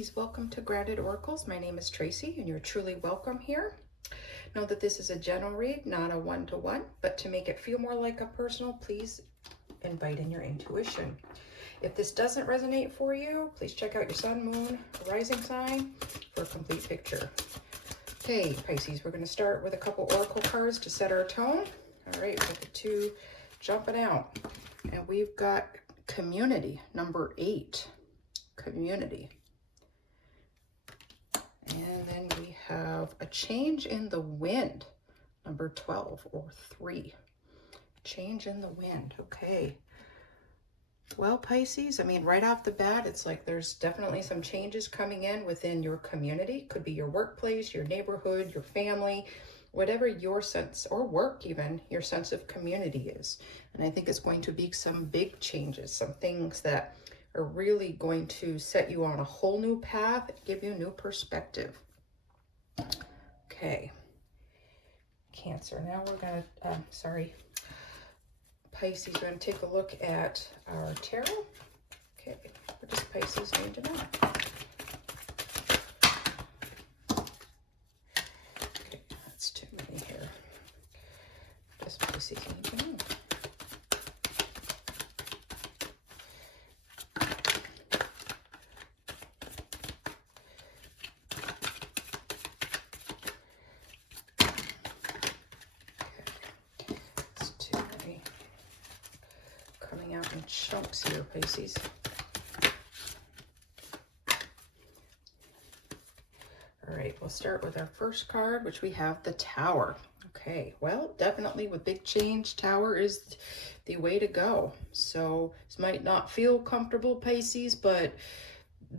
Pisces, welcome to Grounded Oracles. My name is Tracy and you're truly welcome here. Know that this is a general read, not a one-to-one, but to make it feel more like a personal, please invite in your intuition. If this doesn't resonate for you, please check out your sun, moon, rising sign for a complete picture. Okay, Pisces, we're going to start with a couple oracle cards to set our tone. All right, with the two jumping out. And we've got community, number 8. Community. And then we have a change in the wind, number 12 or 3. Change in the wind. Okay. Well, Pisces, I mean, right off the bat, it's like there's definitely some changes coming in within your community. Could be your workplace, your neighborhood, your family, whatever your sense, or work even, your sense of community is. And I think it's going to be some big changes, some things that are really going to set you on a whole new path, give you new perspective. Okay. Cancer. Now we're going to, Pisces, we're going to take a look at our tarot. Okay. What does Pisces need to know? Okay, that's too many here. What does Pisces need to know? Out in chunks here, Pisces. All right, we'll start with our first card, which we have the Tower. Okay, well, definitely with big change, Tower is the way to go. So this might not feel comfortable, Pisces, but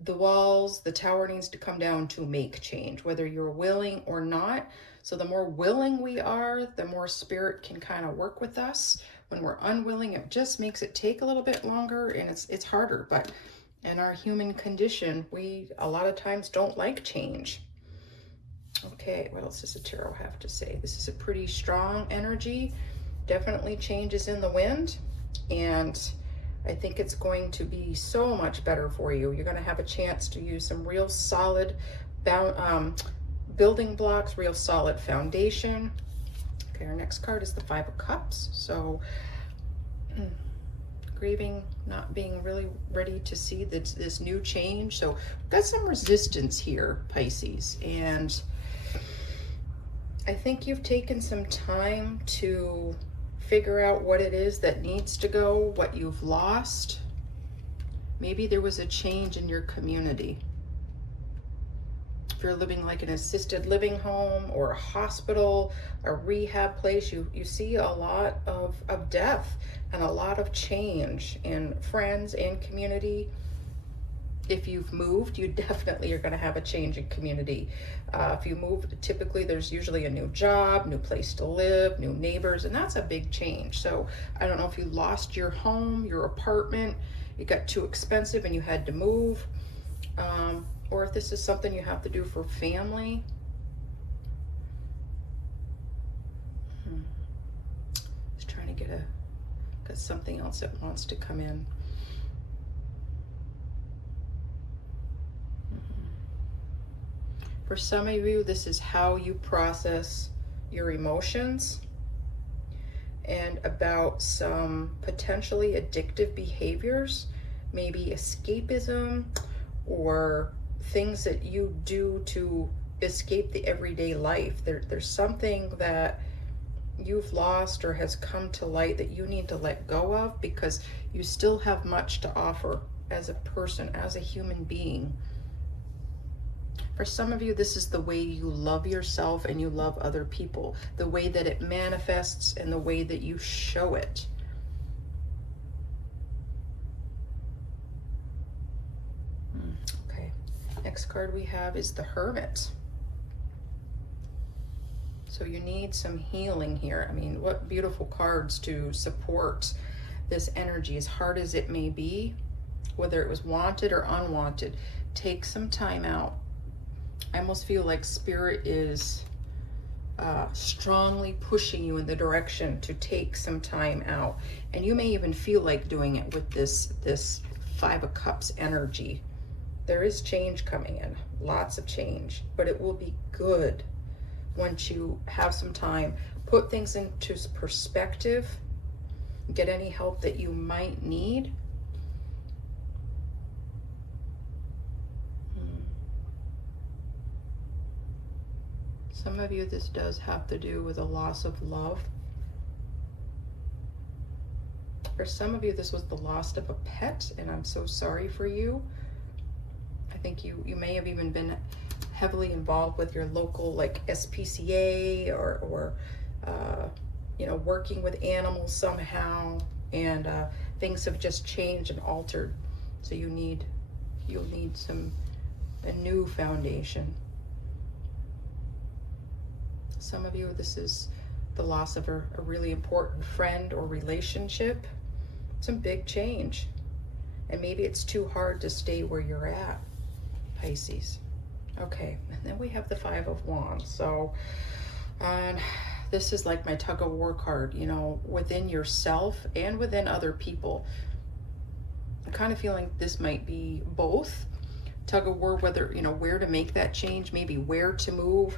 the walls, the Tower needs to come down to make change, whether you're willing or not. So the more willing we are, the more Spirit can kind of work with us. When we're unwilling, it just makes it take a little bit longer and it's harder. But in our human condition, we a lot of times don't like change. Okay, what else does the tarot have to say? This is a pretty strong energy. Definitely changes in the wind. And I think it's going to be so much better for you. You're going to have a chance to use some real solid building blocks, real solid foundation. Okay, our next card is the 5 of Cups. So grieving, not being really ready to see this new change. So we've got some resistance here, Pisces. And I think you've taken some time to figure out what it is that needs to go, what you've lost. Maybe there was a change in your community. If you're living like an assisted living home or a hospital, a rehab place, you see a lot of death and a lot of change in friends and community. If you've moved, you definitely are going to have a change in community. If you move, typically there's usually a new job, new place to live, new neighbors, and that's a big change. So I don't know if you lost your home, your apartment, it got too expensive and you had to move. Or if this is something you have to do for family. Just trying to get something else that wants to come in. For some of you, this is how you process your emotions and about some potentially addictive behaviors, maybe escapism or things that you do to escape the everyday life. There's something that you've lost or has come to light that you need to let go of because you still have much to offer as a person, as a human being. For some of you, this is the way you love yourself and you love other people, the way that it manifests and the way that you show it. Okay, next card we have is the Hermit. So you need some healing here. I mean, what beautiful cards to support this energy, as hard as it may be, whether it was wanted or unwanted. Take some time out. I almost feel like Spirit is strongly pushing you in the direction to take some time out. And you may even feel like doing it with this 5 of Cups energy. There is change coming in, lots of change, but it will be good once you have some time. Put things into perspective, get any help that you might need. Some of you, this does have to do with a loss of love. For some of you, this was the loss of a pet, and I'm so sorry for you. I think you may have even been heavily involved with your local like SPCA or you know, working with animals somehow, and things have just changed and altered. So you'll need a new foundation. Some of you, this is the loss of a really important friend or relationship. Some big change. And maybe it's too hard to stay where you're at, Pisces. Okay, and then we have the Five of Wands. So this is like my tug of war card, you know, within yourself and within other people. I'm kind of feeling this might be both. Tug of war, whether, you know, where to make that change, maybe where to move,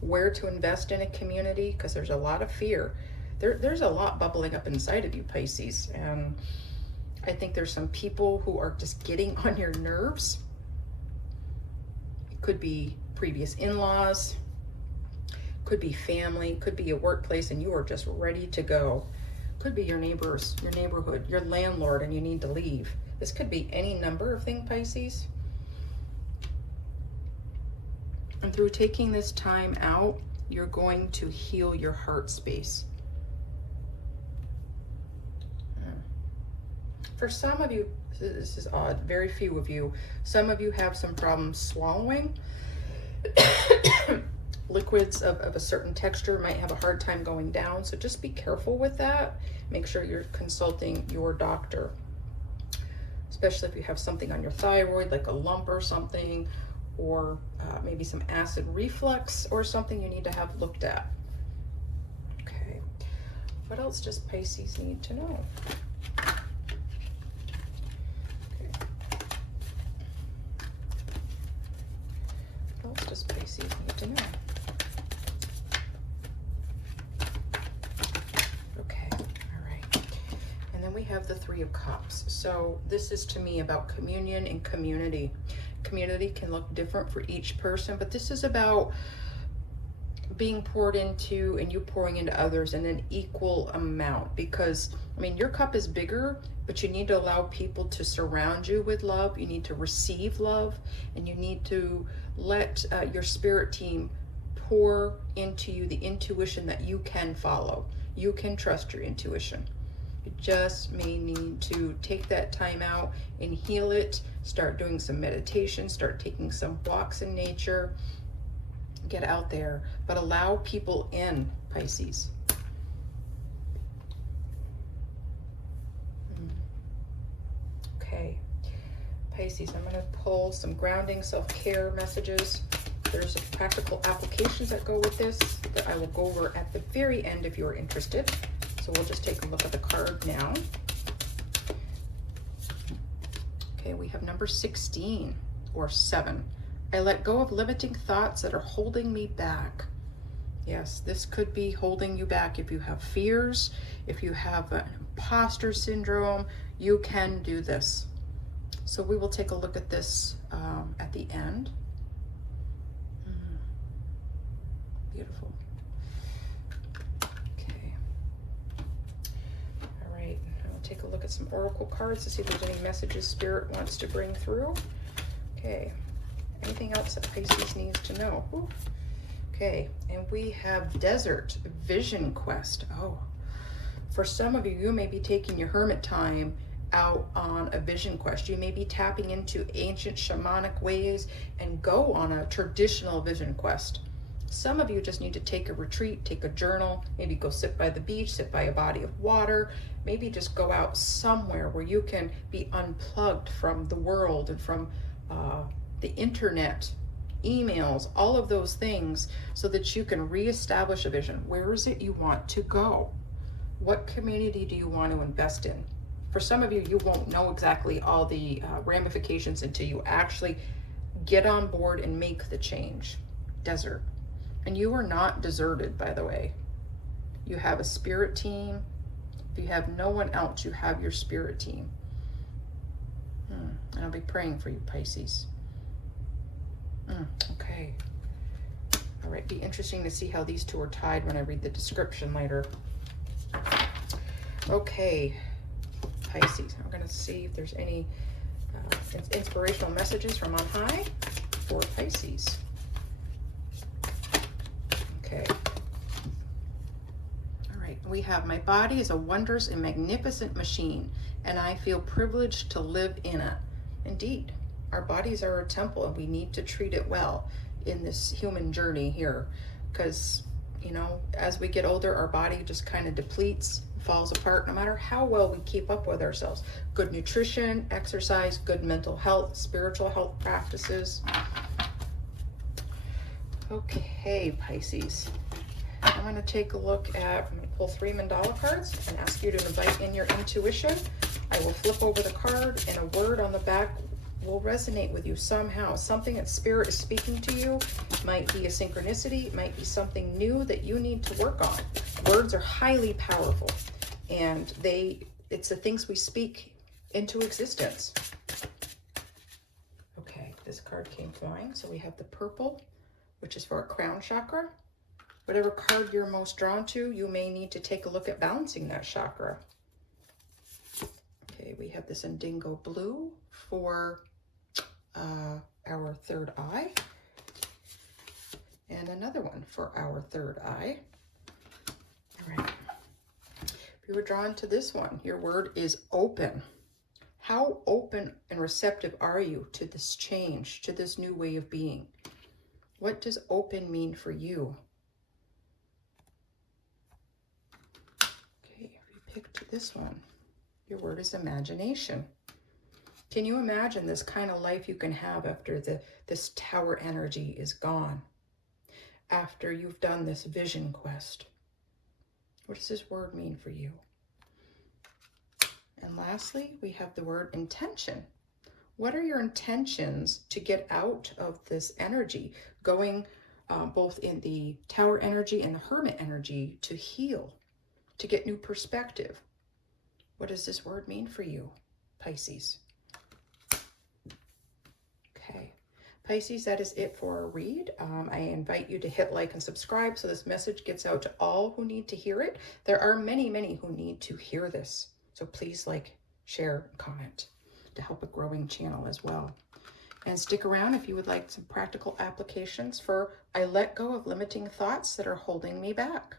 where to invest in a community, because there's a lot of fear. There's a lot bubbling up inside of you, Pisces, and I think there's some people who are just getting on your nerves. It could be previous in-laws, could be family, could be a workplace, and you are just ready to go. Could be your neighbors, your neighborhood, your landlord, and you need to leave. This could be any number of things, Pisces. And through taking this time out, you're going to heal your heart space. For some of you, this is odd, very few of you, some of you have some problems swallowing. Liquids of a certain texture might have a hard time going down, so just be careful with that. Make sure you're consulting your doctor, especially if you have something on your thyroid, like a lump or something, or maybe some acid reflux or something you need to have looked at. Okay, what else does Pisces need to know? What else does Pisces need to know? Okay, all right. And then we have the Three of Cups. So this is to me about communion and community. Community can look different for each person, but this is about being poured into and you pouring into others in an equal amount, because I mean your cup is bigger, but you need to allow people to surround you with love. You need to receive love, and you need to let your spirit team pour into you the intuition that you can follow. You can trust your intuition. You just may need to take that time out and heal it. Start doing some meditation, start taking some walks in nature, get out there, but allow people in, Pisces. Okay, Pisces, I'm going to pull some grounding self-care messages. There's practical applications that go with this that I will go over at the very end if you're interested. So we'll just take a look at the card now. Okay, we have number 16 or 7. I let go of limiting thoughts that are holding me back. Yes, this could be holding you back. If you have fears, if you have an imposter syndrome, you can do this. So we will take a look at this at the end. Beautiful. Okay. All right, I'll take a look at some oracle cards to see if there's any messages Spirit wants to bring through. Okay. Anything else that Pisces needs to know? Ooh. Okay, and we have Desert Vision Quest. Oh, for some of you, you may be taking your hermit time out on a vision quest. You may be tapping into ancient shamanic ways and go on a traditional vision quest. Some of you just need to take a retreat, take a journal, maybe go sit by the beach, sit by a body of water, maybe just go out somewhere where you can be unplugged from the world and from the internet, emails, all of those things, so that you can reestablish a vision. Where is it you want to go? What community do you want to invest in? For some of you, you won't know exactly all the ramifications until you actually get on board and make the change. Desert. And you are not deserted, by the way. You have a spirit team. If you have no one else, you have your spirit team. And I'll be praying for you, Pisces. Okay. All right, be interesting to see how these two are tied when I read the description later. Okay, Pisces. I'm going to see if there's any inspirational messages from on high for Pisces. Okay. All right, we have, my body is a wondrous and magnificent machine, and I feel privileged to live in it. Indeed, our bodies are a temple, and we need to treat it well in this human journey here, because, you know, as we get older, our body just kind of depletes, falls apart, no matter how well we keep up with ourselves. Good nutrition, exercise, good mental health, spiritual health practices. Okay, Pisces. I'm going to take a look at, I'm going to pull 3 mandala cards and ask you to invite in your intuition. I will flip over the card, and a word on the back will resonate with you somehow. Something that Spirit is speaking to you. Might be a synchronicity, it might be something new that you need to work on. Words are highly powerful, and it's the things we speak into existence. Okay, this card came flying, so we have the purple, which is for a crown chakra. Whatever card you're most drawn to, you may need to take a look at balancing that chakra. Okay, we have this indigo blue for our third eye, and another one for our third eye. All right. If you were drawn to this one, your word is open. How open and receptive are you to this change, to this new way of being? What does open mean for you? Okay, if you picked this one, your word is imagination. Can you imagine this kind of life you can have after this tower energy is gone? After you've done this vision quest? What does this word mean for you? And lastly, we have the word intention. What are your intentions to get out of this energy, going both in the tower energy and the hermit energy, to heal, to get new perspective? What does this word mean for you, Pisces? Okay, Pisces, that is it for our read. I invite you to hit like and subscribe so this message gets out to all who need to hear it. There are many, many who need to hear this. So please like, share, comment to help a growing channel as well. And stick around if you would like some practical applications for I let go of limiting thoughts that are holding me back.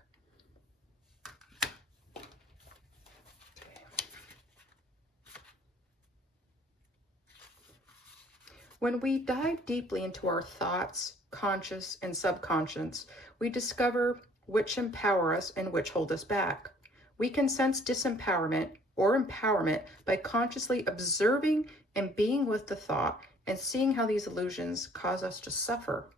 When we dive deeply into our thoughts, conscious and subconscious, we discover which empower us and which hold us back. We can sense disempowerment or empowerment by consciously observing and being with the thought and seeing how these illusions cause us to suffer.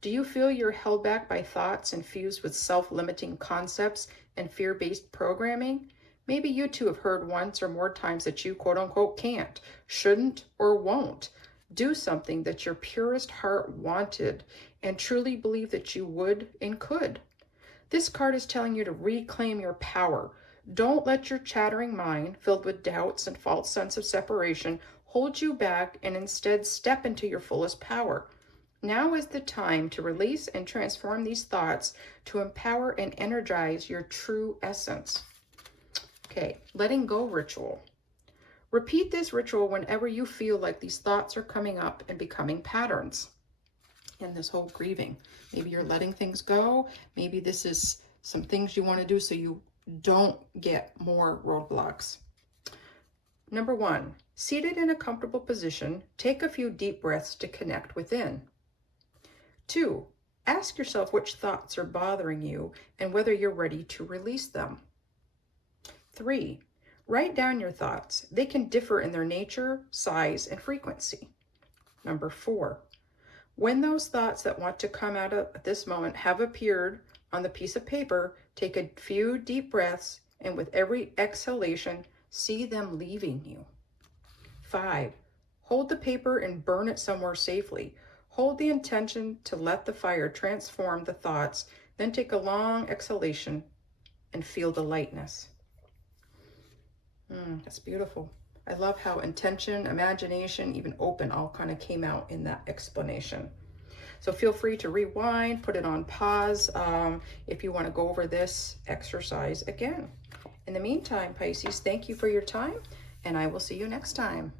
Do you feel you're held back by thoughts infused with self-limiting concepts and fear-based programming? Maybe you too have heard once or more times that you quote-unquote can't, shouldn't, or won't do something that your purest heart wanted and truly believe that you would and could. This card is telling you to reclaim your power. Don't let your chattering mind, filled with doubts and false sense of separation, hold you back, and instead step into your fullest power. Now is the time to release and transform these thoughts to empower and energize your true essence. Okay, letting go ritual. Repeat this ritual whenever you feel like these thoughts are coming up and becoming patterns in this whole grieving. Maybe you're letting things go. Maybe this is some things you want to do so you don't get more roadblocks. Number 1, seated in a comfortable position, take a few deep breaths to connect within. 2, ask yourself which thoughts are bothering you and whether you're ready to release them. 3, write down your thoughts. They can differ in their nature, size, and frequency. Number 4, when those thoughts that want to come out at this moment have appeared on the piece of paper, take a few deep breaths, and with every exhalation, See them leaving you. 5, hold the paper and burn it somewhere safely. Hold the intention to let the fire transform the thoughts, then take a long exhalation and feel the lightness. That's beautiful. I love how intention, imagination, even open all kind of came out in that explanation. So feel free to rewind, put it on pause if you want to go over this exercise again. In the meantime, Pisces, thank you for your time, and I will see you next time.